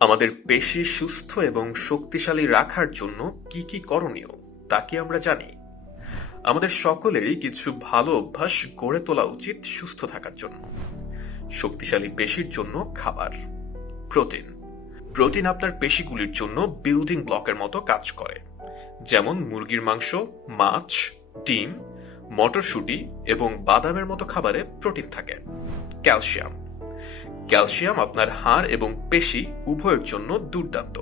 আমাদের পেশি সুস্থ এবং শক্তিশালী রাখার জন্য কি কি করণীয়, তা কি আমরা জানি? আমাদের সকলেরই কিছু ভালো অভ্যাস গড়ে তোলা উচিত সুস্থ থাকার জন্য। শক্তিশালী পেশির জন্য খাবার, প্রোটিন। প্রোটিন আপনার পেশিগুলির জন্য বিল্ডিং ব্লকের মতো কাজ করে, যেমন মুরগির মাংস, মাছ, ডিম, মটরশুঁটি এবং বাদামের মতো খাবারে প্রোটিন থাকে। ক্যালসিয়াম। ক্যালসিয়াম আপনার হাড় এবং পেশি উভয়ের জন্য দুর্দান্ত।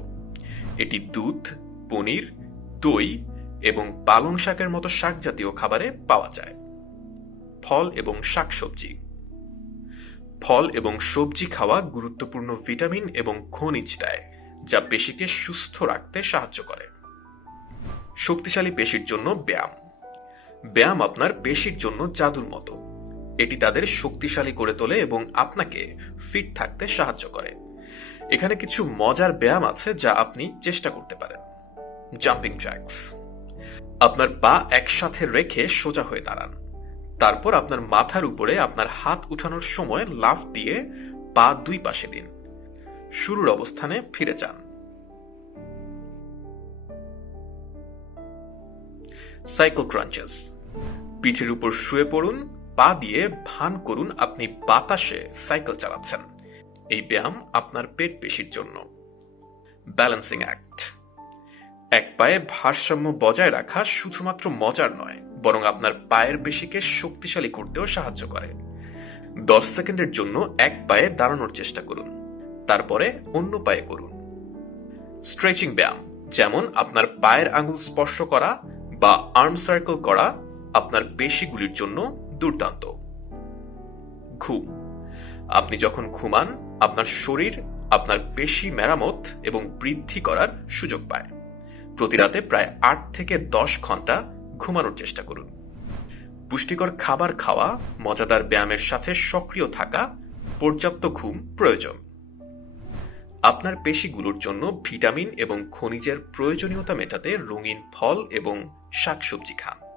এটি দুধ, পনির, দই এবং পালং শাকের মতো শাক জাতীয় খাবারে পাওয়া যায়। ফল এবং শাকসবজি। ফল এবং সবজি খাওয়া গুরুত্বপূর্ণ ভিটামিন এবং খনিজ দেয়, যা পেশিকে সুস্থ রাখতে সাহায্য করে। শক্তিশালী পেশির জন্য ব্যায়াম। ব্যায়াম আপনার পেশির জন্য জাদুর মতো। এটি তাদের শক্তিশালী করে তোলে এবং আপনাকে ফিট থাকতে সাহায্য করে। এখানে কিছু মজার ব্যায়াম আছে যা আপনি চেষ্টা করতে পারেন। জাম্পিং জ্যাক্স আপনার পা একসাথে রেখে সোজা হয়ে দাঁড়ান। তারপর আপনার মাথার উপরে আপনার হাত উঠানোর সময় লাফ দিয়ে পা দুই পাশে দিন। শুরুর অবস্থানে ফিরে যান। সাইকেল ক্রাঞ্চেস পিঠের উপর শুয়ে পড়ুন। পা দিয়ে ভান করুন আপনি বাতাসে সাইকেল চালাচ্ছেন। এই ব্যায়াম আপনার পেট পেশির জন্য। Balancing act. এক পায়ে ভারসাম্য বজায় রাখা শুধুমাত্র মজার নয়, বরং আপনার পায়ের পেশিকে শক্তিশালী করতেও সাহায্য করে। দশ সেকেন্ডের জন্য এক পায়ে দাঁড়ানোর চেষ্টা করুন। তারপরে অন্য পায়ে করুন। স্ট্রেচিং ব্যায়াম, যেমন আপনার পায়ের আঙুল স্পর্শ করা বা আর্ম সার্কেল করা আপনার পেশিগুলির জন্য দুর্দান্ত। ঘুম। আপনি যখন ঘুমান, আপনার শরীর আপনার পেশি মেরামত এবং বৃদ্ধি করার সুযোগ পায়। প্রতি রাতে প্রায় আট থেকে দশ ঘণ্টা ঘুমানোর চেষ্টা করুন। পুষ্টিকর খাবার খাওয়া, মজাদার ব্যায়ামের সাথে সক্রিয় থাকা পর্যাপ্ত ঘুম প্রয়োজন। আপনার পেশিগুলোর জন্য ভিটামিন এবং খনিজের প্রয়োজনীয়তা মেটাতে রঙিন ফল এবং শাকসবজি খান।